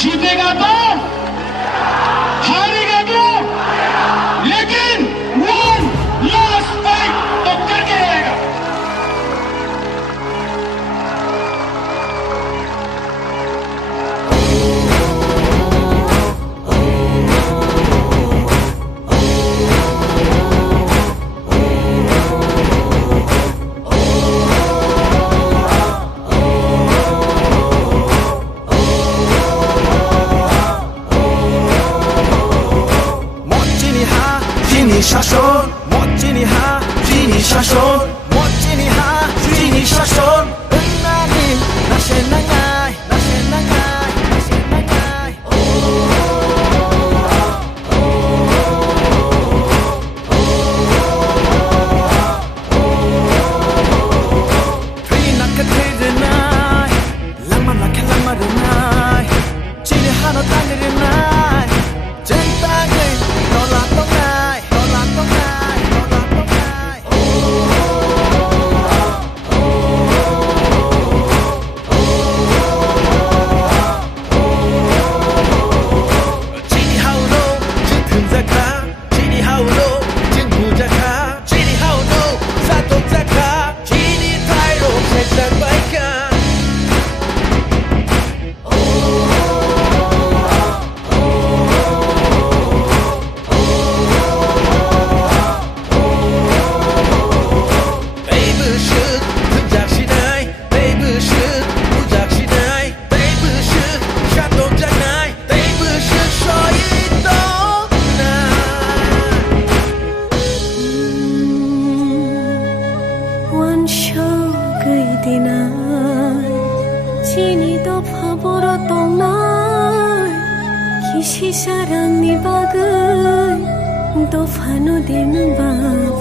जीतेगा तो हारेगा तो लेकिन वन लास्ट फाइट तो करके रहेगा। শাসন 멋지니 하 지니 শাসন 멋지니 하 지니 শাসন 은나니 나시나가이 나시나가이 나시나가이 트리나카트르나이 랑마나켈랑마르나이 지니 하나 땅르나이 젠땅을 놀라똥나이 Chini dofa boro tongnai kishi sarangni bagai dofa no din ba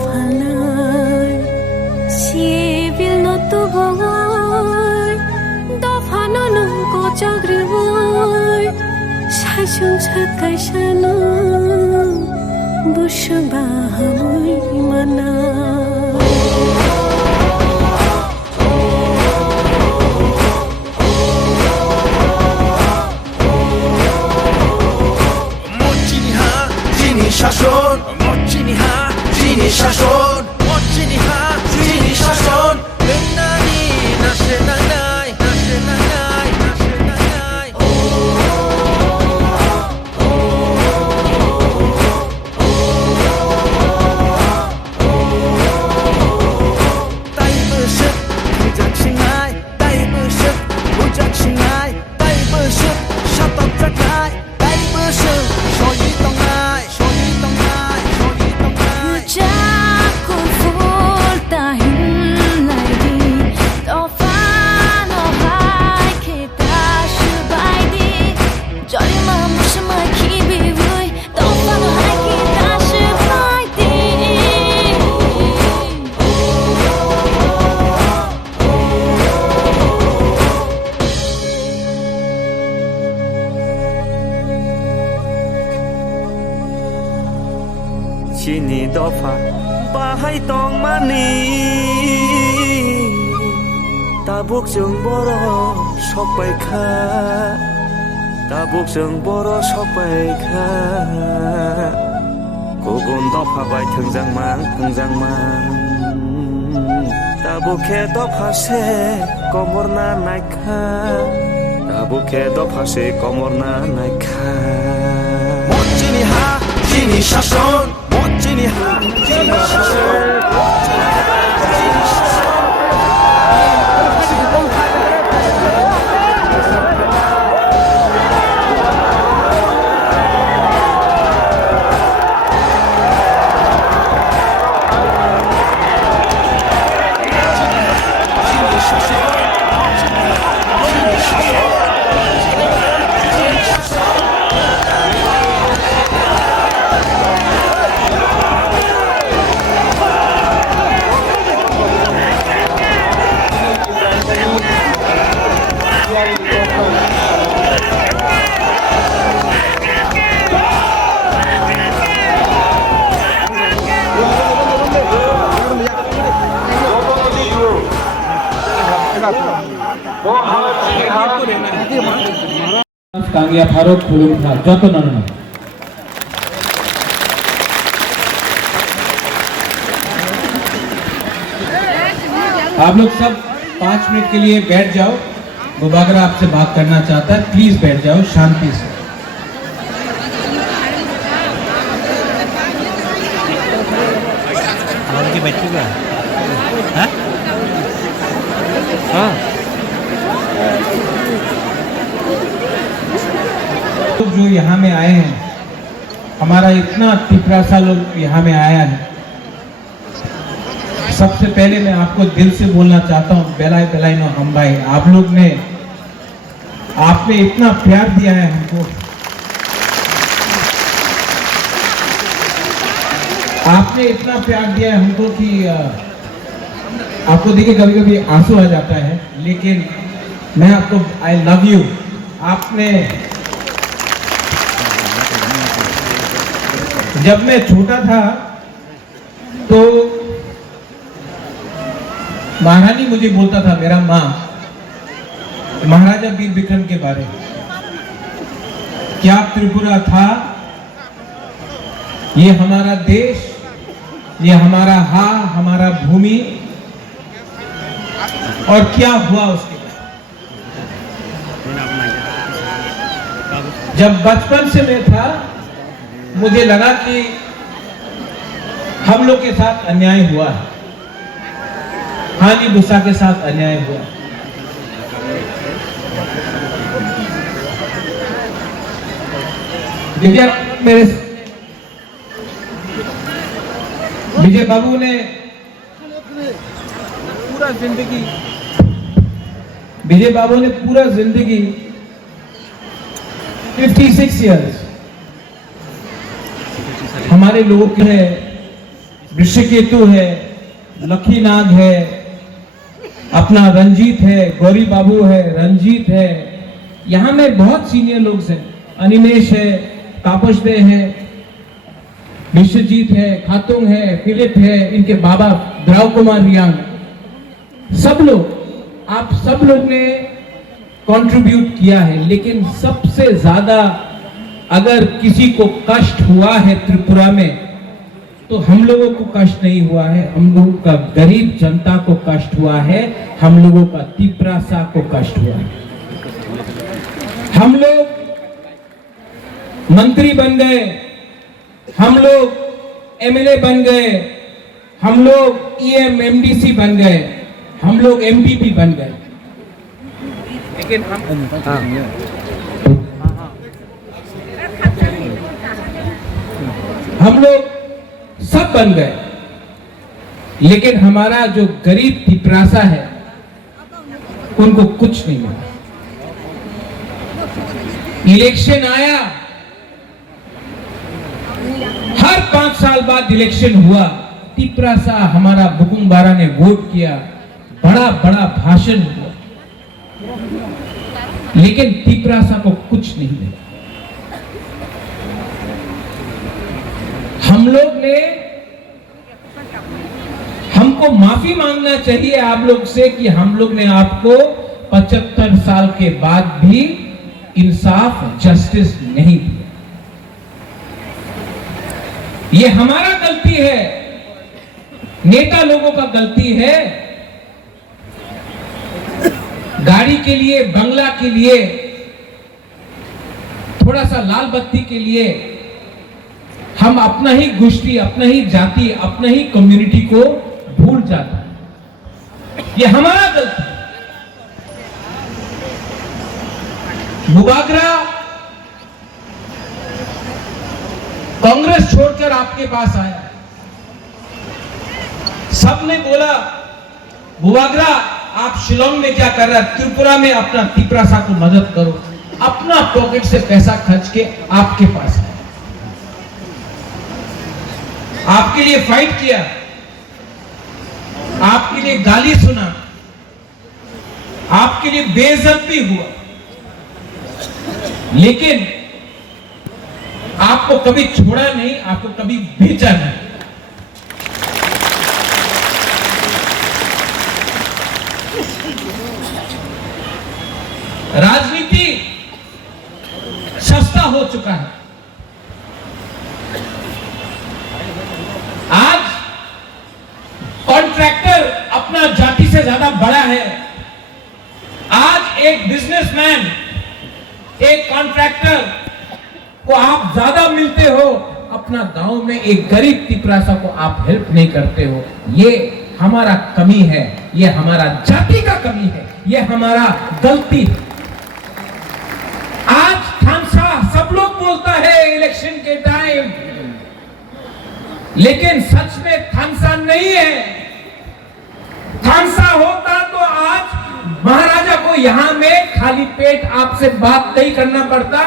phalai sibil no to boy dofa no no ko chagri boy sajung sakai sano bushba hamoi mana শাসন 멋지니 하 지니 শাসন 멋지니 하 지니 শাসন 은나니 나시나가이 나시나가이 나시나가이 다이브슛 부작신나이 다이브슛 부작신나이 다이브슛 샷업작나이 다이브슛 소이동나이 Chini dofa bahai tong mani tabuk jeng boro sok baikha tabuk jeng boro sok baikha gugun dofa bai thungjangman tabuk he dofa se komorna naikha tabuk he dofa se komorna naikha 멋지니 하 지니 শাসন 멋지니 하 지니 শাসন कांगिया फारूक खुलुमखा जतो none आप लोग सब 5 minute के लिए बैठ जाओ। मुबागरा आपसे बात करना चाहता है, प्लीज बैठ जाओ शांति से। लोग जो यहाँ में आए हैं, हमारा इतना तिपरासा लोग यहाँ में आया है, सबसे पहले मैं आपको दिल से बोलना चाहता हूँ, बेलाई बेलाई नो हम भाई, आप लोग ने आपने इतना प्यार दिया है हमको, आपने इतना प्यार दिया है हमको कि आपको देखिए कभी कभी आंसू आ जाता है, लेकिन मैं आपको आई लव यू। आपने जब मैं छोटा था तो महारानी मुझे बोलता था, मेरा माँ, महाराजा वीर विक्रम के बारे में, क्या त्रिपुरा था, ये हमारा देश, ये हमारा हमारा भूमि, और क्या हुआ उसके बाद। जब बचपन से मैं था, मुझे लगा कि हम लोग के साथ अन्याय हुआ है, हानि भूसा के साथ अन्याय हुआ। विजय बाबू ने पूरा जिंदगी 56 इयर्स हमारे लोगों के है, ऋषिकेतु है, लखीनाग है, अपना रंजीत है, गौरी बाबू है, रंजीत है, यहाँ में बहुत सीनियर लोग हैं, अनिमेश है, तापस दे है, विश्वजीत है, खातुंग है, फिलिप है, इनके बाबा द्राव कुमार रियांग, सब लोग, आप सब लोग ने कंट्रीब्यूट किया है। लेकिन सबसे ज्यादा अगर किसी को कष्ट हुआ है त्रिपुरा में, तो हम लोगों को कष्ट नहीं हुआ है, हम लोगों का गरीब जनता को कष्ट हुआ है, हम लोगों का तिपरासा को कष्ट हुआ है। हम लोग मंत्री बन गए, हम लोग एमएलए बन गए, हम लोग ईएम एमडीसी बन गए, हम लोग एमपीपी बन गए, लेकिन हम लोग सब बन गए, लेकिन हमारा जो गरीब तिपरासा है उनको कुछ नहीं मिला। इलेक्शन आया, हर 5 साल बाद इलेक्शन हुआ, तिपरासा हमारा बुकुमबारा ने वोट किया, बड़ा बड़ा भाषण हुआ, लेकिन तिपरासा को कुछ नहीं मिला। हम लोग ने, हमको माफी मांगना चाहिए आप लोग से कि हम लोग ने आपको 75 साल के बाद भी इंसाफ, जस्टिस नहीं दिया। ये हमारा गलती है, नेता लोगों का गलती है। गाड़ी के लिए, बंगला के लिए, थोड़ा सा लाल बत्ती के लिए हम अपना ही गोष्ठी, अपना ही जाति, अपना ही कम्युनिटी को भूल जाता है। ये हमारा गलती। मुबागरा कांग्रेस छोड़कर आपके पास आया, सबने बोला मुबागरा आप शिलोंग में क्या कर रहा है, त्रिपुरा में अपना तिपरासा को मदद करो, अपना पॉकेट से पैसा खर्च के आपके पास आया, आपके लिए फाइट किया, आपके लिए गाली सुना, आपके लिए बेइज्जत भी हुआ, लेकिन आपको कभी छोड़ा नहीं, आपको कभी बेचा नहीं। राजनीति चुका है। आज कॉन्ट्रैक्टर अपना जाति से ज्यादा बड़ा है। आज एक बिजनेसमैन, एक कॉन्ट्रैक्टर को आप ज्यादा मिलते हो, अपना गांव में एक गरीब तिपरासा को आप हेल्प नहीं करते हो। ये हमारा कमी है, ये हमारा जाति का कमी है, ये हमारा गलती है। आज थानसा सब लोग बोलता है इलेक्शन के टाइम, लेकिन सच में थानसा नहीं है। थानसा होता तो आज महाराजा को यहां में खाली पेट आपसे बात नहीं करना पड़ता,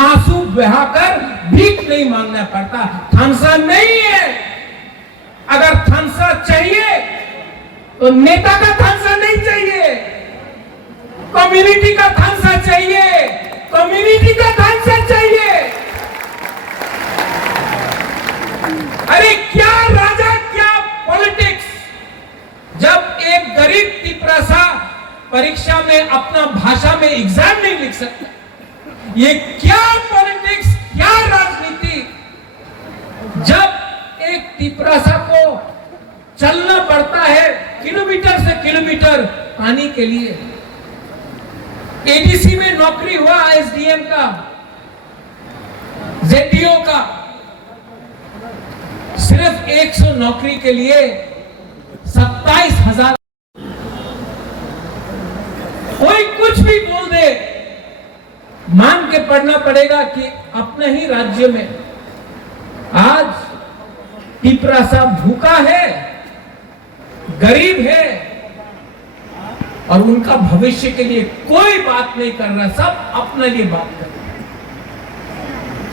आंसू बहाकर भीख नहीं मांगना पड़ता। थानसा नहीं है। अगर थानसा चाहिए तो नेता का थानसा नहीं चाहिए, कम्युनिटी का थानसा चाहिए, कम्युनिटी का थानसा चाहिए। अरे क्या राजा, क्या पॉलिटिक्स। जब एक गरीब तिपरासा परीक्षा में अपना भाषा में एग्जाम नहीं लिख सकता, ये क्या पॉलिटिक्स, क्या राजनीति। जब एक तिपरासा को चलना पड़ता है किलोमीटर से किलोमीटर पानी के लिए। एडीसी में नौकरी हुआ एसडीएम का, जेडीओ का, सिर्फ 100 नौकरी के लिए 27,000। कोई कुछ भी बोल दे, मान के पढ़ना पड़ेगा कि अपने ही राज्य में आज तिपरासा भूखा है, गरीब है, और उनका भविष्य के लिए कोई बात नहीं कर रहा। सब अपने लिए बात कर रहे हैं,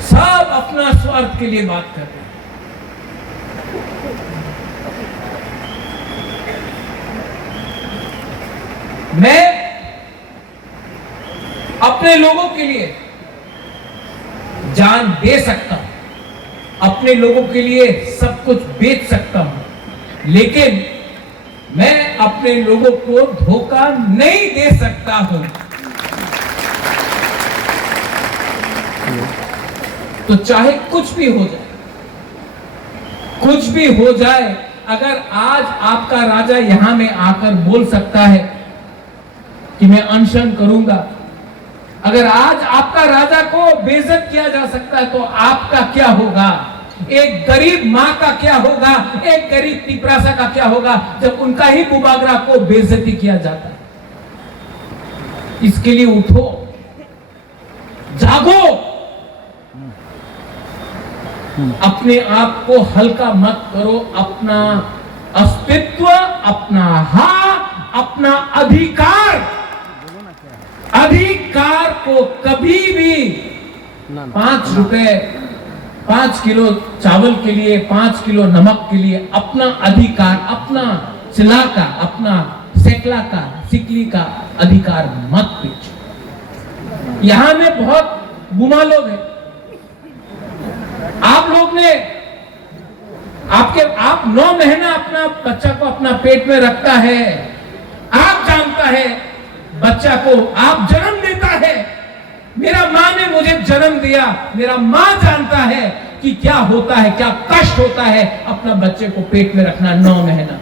सब अपना स्वार्थ के लिए बात कर रहे हैं। मैं अपने लोगों के लिए जान दे सकता हूं, अपने लोगों के लिए सब कुछ बेच सकता हूं, लेकिन मैं अपने लोगों को धोखा नहीं दे सकता हूं। तो चाहे कुछ भी हो जाए, कुछ भी हो जाए, अगर आज आपका राजा यहां में आकर बोल सकता है कि मैं अनशन करूंगा, अगर आज आपका राजा को बेइज्जत किया जा सकता है, तो आपका क्या होगा? एक गरीब मां का क्या होगा? एक गरीब तिपरासा का क्या होगा जब उनका ही बुबागरा को बेइज्जती किया जाता है? इसके लिए उठो, जागो, अपने आप को हल्का मत करो। अपना अस्तित्व, अपना अपना अधिकार को कभी भी 5 रुपए, 5 किलो चावल के लिए, 5 किलो नमक के लिए अपना अधिकार, अपना चिला का, अपना सेकला का, सिकली का अधिकार मत बेचो। यहां में बहुत गुमा लोग हैं। आप लोग ने आप 9 महीना अपना बच्चा को अपना पेट में रखता है। आप जानता है बच्चा को आप जन्म देता है। मेरा मां ने मुझे जन्म दिया, मेरा मां जानता है कि क्या होता है, क्या कष्ट होता है अपना बच्चे को पेट में रखना 9 महीना।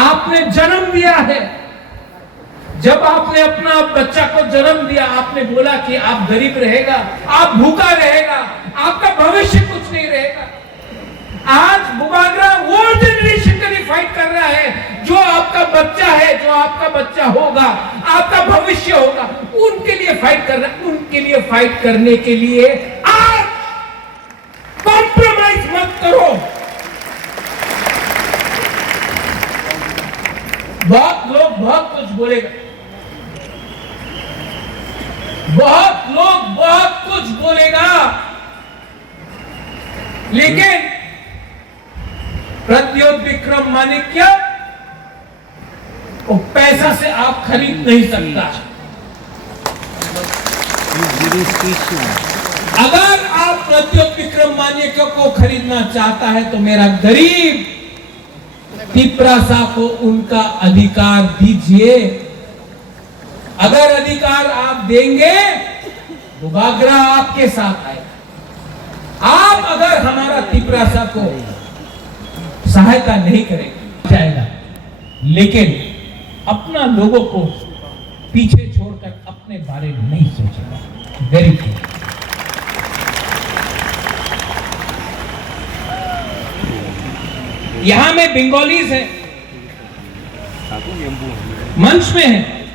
आपने जन्म दिया है। जब आपने अपना बच्चा को जन्म दिया, आपने बोला कि आप गरीब रहेगा, आप भूखा रहेगा, आपका भविष्य कुछ नहीं रहेगा। आज बुबागरा वो जनरेशन के लिए फाइट कर रहा है जो आपका बच्चा है, जो आपका बच्चा होगा, आपका भविष्य होगा, उनके लिए फाइट कर रहा है। उनके लिए फाइट करने के लिए आज कॉम्प्रोमाइज मत करो। बहुत लोग बहुत कुछ बोलेगा, बहुत लोग बहुत कुछ बोलेगा, लेकिन प्रद्योत विक्रम माणिक्य को पैसा से आप खरीद नहीं सकता। अगर आप प्रद्योत विक्रम माणिक्य को खरीदना चाहता है तो मेरा गरीब तिपरासा को उनका अधिकार दीजिए। अगर अधिकार आप देंगे बुबागरा आपके साथ आएगा। आप अगर हमारा तिपरासा को सहायता नहीं करेंगे जाएगा, लेकिन अपना लोगों को पीछे छोड़कर अपने बारे में नहीं सोचेगा। Very clear. यहां में बंगालीज हैं, मंच में हैं,